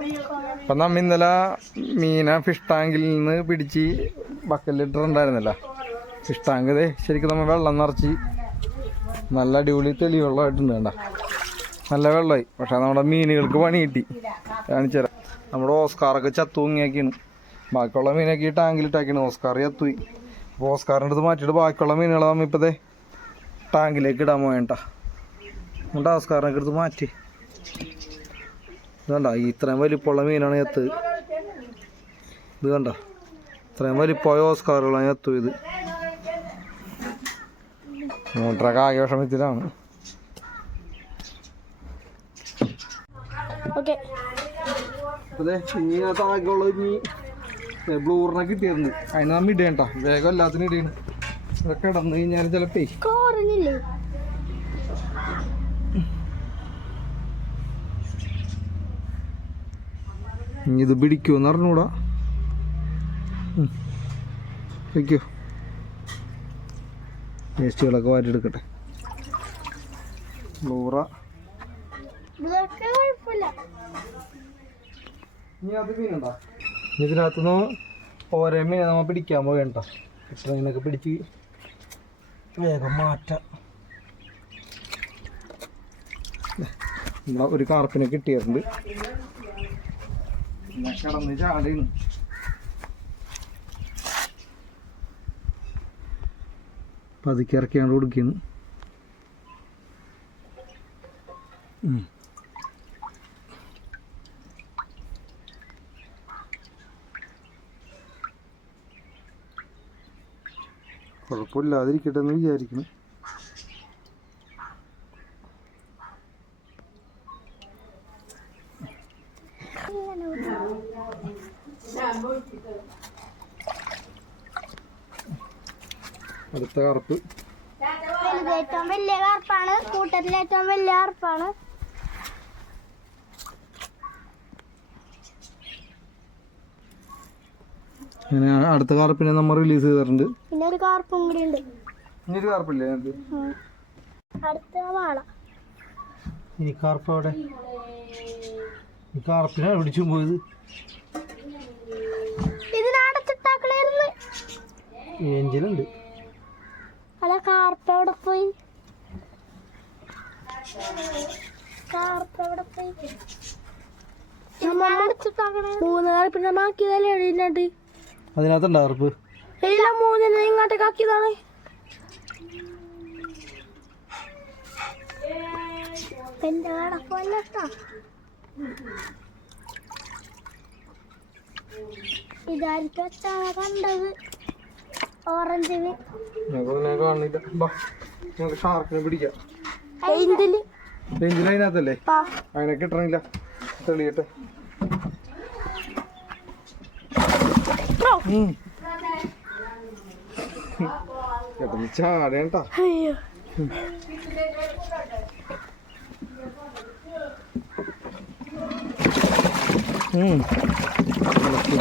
അപ്പം നമ്മ ഇന്നലെ മീന ഫിഷ് ടാങ്കിൽ നിന്ന് പിടിച്ച് ബക്കറ്റിലിട്ടുണ്ടായിരുന്നല്ലോ. ഫിഷ് ടാങ്ക് ശരിക്കും നമ്മൾ വെള്ളം നിറച്ച് നല്ല അടിപൊളി തെളി വെള്ളമായിട്ടുണ്ട്. വേണ്ട നല്ല വെള്ളമായി. പക്ഷെ നമ്മുടെ മീനുകൾക്ക് പണി കിട്ടി. കാണിച്ചു തരാം. നമ്മുടെ ഓസ്കാറൊക്കെ ചത്തൂങ്ങിയാക്കിയാണ്. ബാക്കിയുള്ള മീനൊക്കെ ഈ ടാങ്കിലിട്ടാക്കിയാണ്. ഓസ്കാർ ചത്തുപോയി. അപ്പോൾ ഓസ്കാറിൻ്റെ അടുത്ത് മാറ്റിയിട്ട് ബാക്കിയുള്ള മീനുകളെ നമ്മൾ ഇപ്പോഴത്തെ ടാങ്കിലേക്ക് ഇടാൻ പോയേണ്ട. എന്നിട്ട് ഓസ്കാറിനൊക്കെ എടുത്ത് മാറ്റി. ഇത് കണ്ട, ഇത്രയും വലിപ്പമുള്ള മീനാണ് ചത്ത്. ഇത് കണ്ട, ഇത്രയും വലിപ്പമായ ഓസ്കാറുകളാണ് ചത്തു. ഇത് മൂട്ടറൊക്കെ ആകെ വിഷമത്തിലാണ്. ഇങ്ങനത്തെ ആകെയുള്ള ഇനി ബ്ലൂറിനെ കിട്ടിയിട്ടുണ്ട്. അതിന് നമ്മ ഇടേണ്ട, വേഗം എല്ലാത്തിനും ഇടയാണ്. ഇതൊക്കെ ഇടന്നു കഴിഞ്ഞാൽ ചിലപ്പേ ഇനി ഇത് പിടിക്കുമെന്ന് അറിഞ്ഞൂടാ. വയ്ക്കോ, വേസ്റ്റുകളൊക്കെ വാരിയെടുക്കട്ടെ. ബ്ലൂറ ഇനി അത് മീനുണ്ടോ? ഇതിനകത്തുനിന്ന് ഓരോ മീനെ നമ്മൾ പിടിക്കാൻ പോകണ്ട. ഇത്ര മീനൊക്കെ പിടിച്ച് വേഗം മാറ്റാം. നമ്മളെ ഒരു കാർപ്പിനെ കിട്ടിയിട്ടുണ്ട്. പിന്നെ കിടന്ന് ചാടിയാണ്. പതുക്കെ ഇറക്കിയാണ്ട് കൊടുക്കുന്നു. കുഴപ്പമില്ലാതിരിക്കട്ടെ എന്ന് വിചാരിക്കുന്നു. അടുത്ത കറുപ്പ് ഏറ്റവും വലിയ കറുപ്പാണ്. കൂട്ടത്തിലെ ഏറ്റവും വലിയ കറുപ്പാണ്. അങ്ങനെ അടുത്ത കാർപ്പിനെ നമ്മൾ റിലീസ് ചെയ്തിട്ടുണ്ട്. പിന്നെ ഒരു കാർപ്പും കൂടി ഉണ്ട്. ഇനി ഒരു കാർപ്പില്ലേ? അടുത്ത വാള. ഇനി കാർപ്പ് അവിടെ. ഈ കാർപ്പിനാണ് പിടിച്ചു പോയത്. ഇതിനടച്ചിട്ടാക്കളായിരുന്നു. ഏഞ്ചലുണ്ട്. അല്ല, കാർപ്പ് എവിടെ പോയി? കാർപ്പ് എവിടെ പോയി? മൂന്ന് കാർപ്പിനെ മാക്കിയതല്ലേ എഴുതിട്ട്. അതിനകത്തുണ്ടോ കറുപ്പ്? ഇല്ല, മൂന്നിനെ ഇങ്ങോട്ടേക്ക് ആക്കിയതാണ്. എന്റെ കടപ്പല്ല ഇതായിരിക്കും വെച്ചാണ് കണ്ടത്. ഓറഞ്ചിന് ഷാർക്കിനെ പിടിക്കാം. അതിനകത്തല്ലേ അതിനെ കിട്ടണില്ല. തെളിയട്ടെ. ചാടേട്ടാ.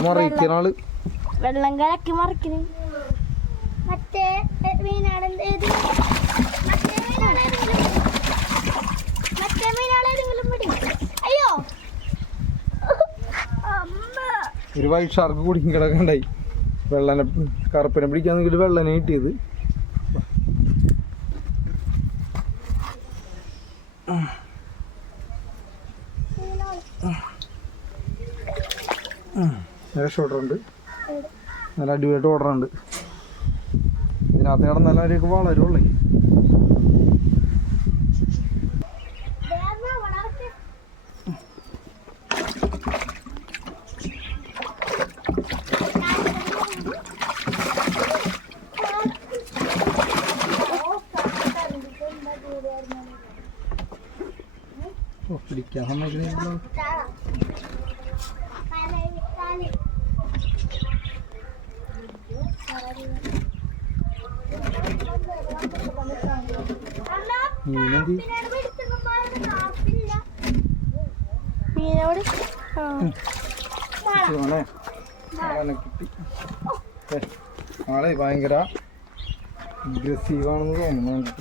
മറിക്കണാള് വെള്ളം കലക്കി മറിക്കണ. മറ്റേ മീനാളെന്തെങ്കിലും അയ്യോ ഒരു വൈറ്റ് ഷാർക്ക് കുടുങ്ങി കിടക്കണ്ടായി. വെള്ളനെ കറുപ്പിനെ പിടിക്കാന്നെങ്കിൽ വെള്ളനെ കിട്ടിയത്. രക്ഷോട്ടറുണ്ട്. നല്ല അടിപൊളിയായിട്ട് ഓർഡറുണ്ട്. ഇതിനകത്ത് കിടന്നാലും അവരൊക്കെ വളരുള്ളേ. പിടിക്കാൻ സമ്മതിക്കുന്നില്ലല്ലോ. മീനെന്തി മീനോട് കിട്ടി. ആളെ ഭയങ്കര അഗ്രസീവാണെന്ന് തോന്നുന്നു.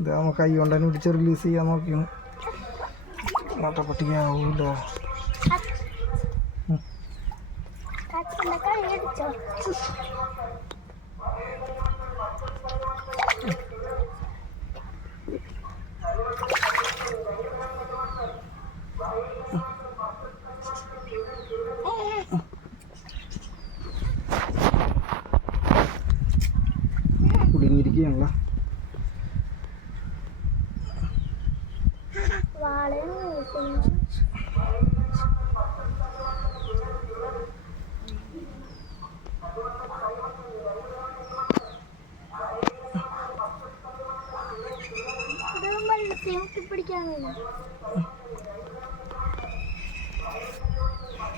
ഇത് നമുക്ക് കൈ കൊണ്ട് തന്നെ പിടിച്ച് റിലീസ് ചെയ്യാൻ നോക്കിയാണ്. നട്ടപ്പട്ടിക്കാവൂല. അച്ഛൻ്റെ കൈ അടിച്ചോ. കുടുങ്ങിയിരിക്കുകയാണല്ലോ.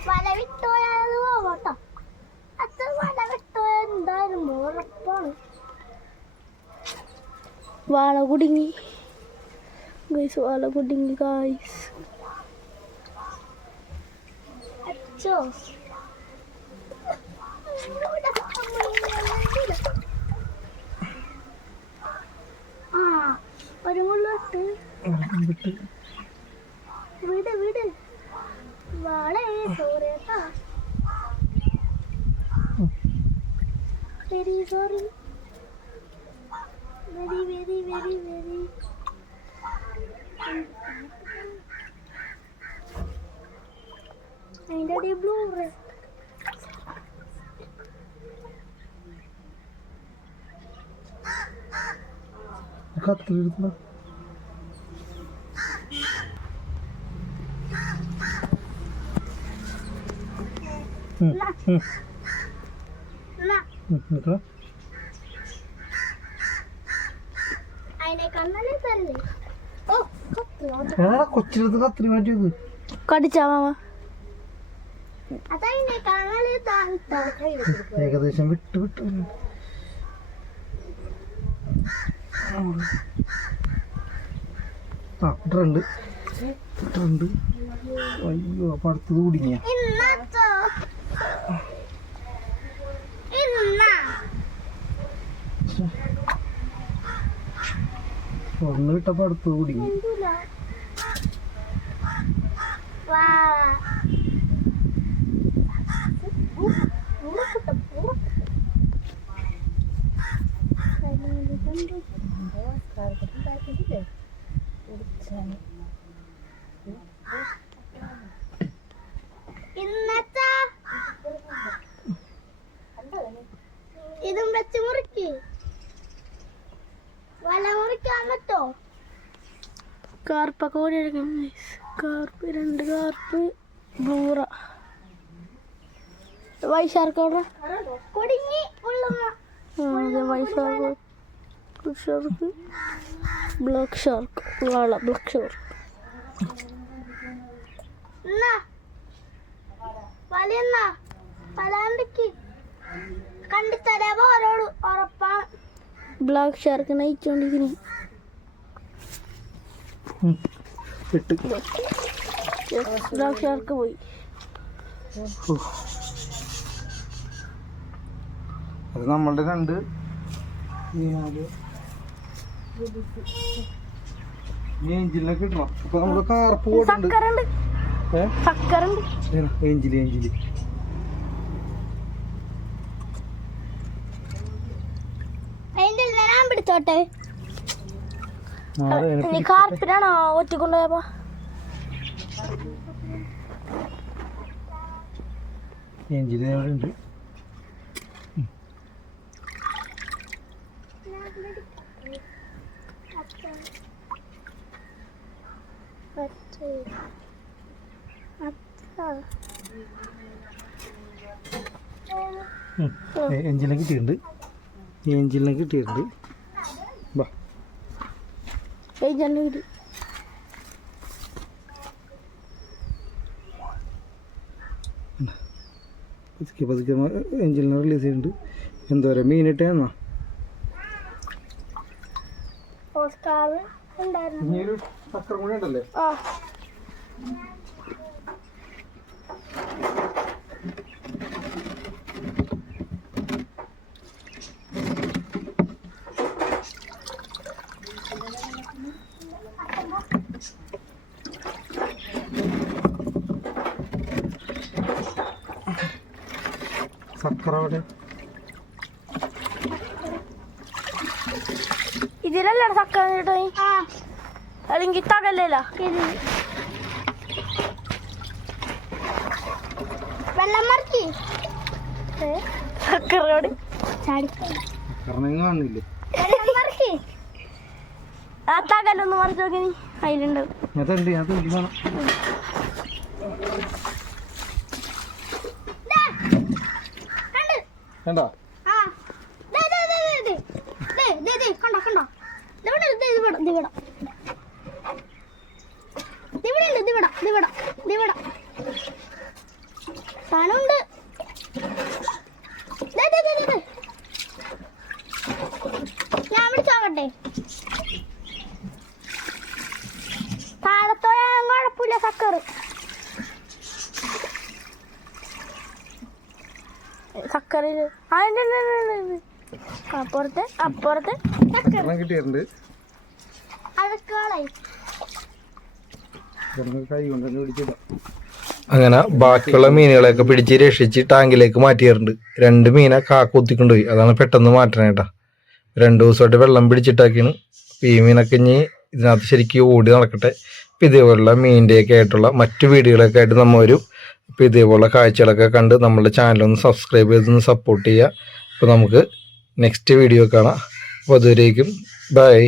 വല വിട്ടോയാൽ പോകട്ടോ. അത്ര വല വിട്ടോയ എന്തായാലും ഉറപ്പാണ്. വാള കുടുങ്ങി ഗൈസ്, വാള കുടുങ്ങി ഗൈസ്. അച്ചോ ആ ഒരു മുള്ളോട്ട് വിട് വിട്. വാളേ സോറിയാ. Very sorry. Very very very very. അതിൻ്റെ അടി ബ്ലൂ കത്തിലെടുത്ത അതിനെ കണ്ണല്ലേ തരല്ലേ. ഓ കൊച്ചിനടുത്ത് കത്തിരി മാറ്റിയത് കടിച്ചാ മാമ. അതതിനെ കണ്ണല്ലേ താഴ്ത്താ. ഏകദേശം വിട്ട് വിട്ട് ഇട്ടുണ്ട് ഇട്ടുണ്ട്. അയ്യോ അപ്പൊ അടുത്തത് കുടുങ്ങിയ. ഇന്നത്തോ ഇന്ന ഒന്ന് വിട്ടപ്പോ അടുത്തത് കുടുങ്ങി. വാ ഇന്നത്തെ ഇതും വെച്ച് മുറിക്ക്. വല മുറിക്കാൻ പറ്റോ? കാർപ്പൊക്കെ ഓടി എടുക്കണം ഗൈസ്. കാർപ്പ്, 2 കാർപ്പ്, ബ്ലൂറ, വൈശാർക്കോടെ കുടുങ്ങി ഉള്ളുന്ന വൈശാർക്ക്, ഷാർക്ക്, ബ്ലാക്ക് ഷാർക്ക്, വാള ബ്ലാക്ക് ഷാർക്ക്. വലയെന്നാ പലാണ്ടിക്ക് കണ്ടിത്തരാമോ? ഓരോട് ഉറപ്പാണ്. ബ്ലാക്ക് ഷാർക്ക് നയിച്ചോണ്ടിരിക്കുന്നു. ബ്ലാക്ക് ഷാർക്ക് പോയി. അത് നമ്മളുടെ 2 ഏഞ്ചിലിനൊക്കെ കിട്ടണം. അപ്പൊ നമുക്ക് കാർപ്പ് പോയിട്ടുണ്ട്. സക്കറുണ്ട്. ഏഞ്ചില് ഏഞ്ചില് അതിന്റെ ഞാൻ പിടിച്ചോട്ടെ. നീ കാർപ്പിനാണോ ഒറ്റക്കൊണ്ടുപോയപ്പോ? ഏഞ്ചില് അവിടെ ഉണ്ട്. ഏഞ്ചിലിനെ കിട്ടിയിട്ടുണ്ട്. ഏഞ്ചിലിനെ കിട്ടിയിട്ടുണ്ട്. ബാ കിട്ടി. പതുക്കെ പതുക്കെ ഏഞ്ചിലിനെ റിലീസ് ചെയ്യുന്നുണ്ട്. എന്തോരം മീനിട്ടാന്നാ. ഓസ്കാർ ഉണ്ടായിരുന്നു. ഇനിയൊരു ചക്രം കൂടി ഉണ്ടല്ലേ? ആ സക്കറവിടെ ഇതിലല്ലേ സക്കര കേട്ടോ ആ അല്ലെങ്കിൽ തകല്ലല്ല ഇത് വെള്ളം മറിച്ച് സക്കറോട് ചാടി സക്കറിനെയും കാണില്ലേ വെള്ളം മറിച്ച് ആ തകല്ലൊന്ന് മറിച്ച് നോക്കി അതിലുണ്ടാവും അതുണ്ട് കാണാം കണ്ട് കണ്ടോ ആ ദേ ദേ ദേ ദേ ദേ ദേ ദേ കണ്ടോ കണ്ടോ ഇവിടെ ഇവിടെ ഇവിടെ ഇവിടെ സാധനമുണ്ട് ഞാൻ വിളിച്ചോക്കട്ടെ താഴത്തോയാലും കുഴപ്പമില്ല സക്കറ് സക്കറിൽ അപ്പുറത്ത് അപ്പുറത്ത് സക്കറിനെ കിട്ടിയിട്ടുണ്ട് അതൊക്കെ കൈ കൊണ്ടു പിടിച്ചില്ല. അങ്ങനെ ബാക്കിയുള്ള മീനുകളെയൊക്കെ പിടിച്ച് രക്ഷിച്ച് ടാങ്കിലേക്ക് മാറ്റിയിട്ടുണ്ട്. 2 മീനെ കാക്കൊത്തിക്കൊണ്ടുപോയി. അതാണ് പെട്ടെന്ന് മാറ്റണേട്ടാ. 2 ദിവസമായിട്ട് വെള്ളം പിടിച്ചിട്ടാക്കിയാണ്. ഈ മീനൊക്കെ ഇനി ഇതിനകത്ത് ശരിക്കും ഓടി നടക്കട്ടെ. അപ്പം ഇതേപോലുള്ള മീനിൻ്റെയൊക്കെ ആയിട്ടുള്ള മറ്റു വീഡിയോകളൊക്കെ ആയിട്ട് നമ്മൾ വരും. അപ്പോൾ ഇതേപോലുള്ള കാഴ്ചകളൊക്കെ കണ്ട് നമ്മളുടെ ചാനലൊന്ന് സബ്സ്ക്രൈബ് ചെയ്തൊന്ന് സപ്പോർട്ട് ചെയ്യുക. അപ്പോൾ നമുക്ക് നെക്സ്റ്റ് വീഡിയോ കാണാം. അപ്പോൾ അതുവരേക്കും ബൈ.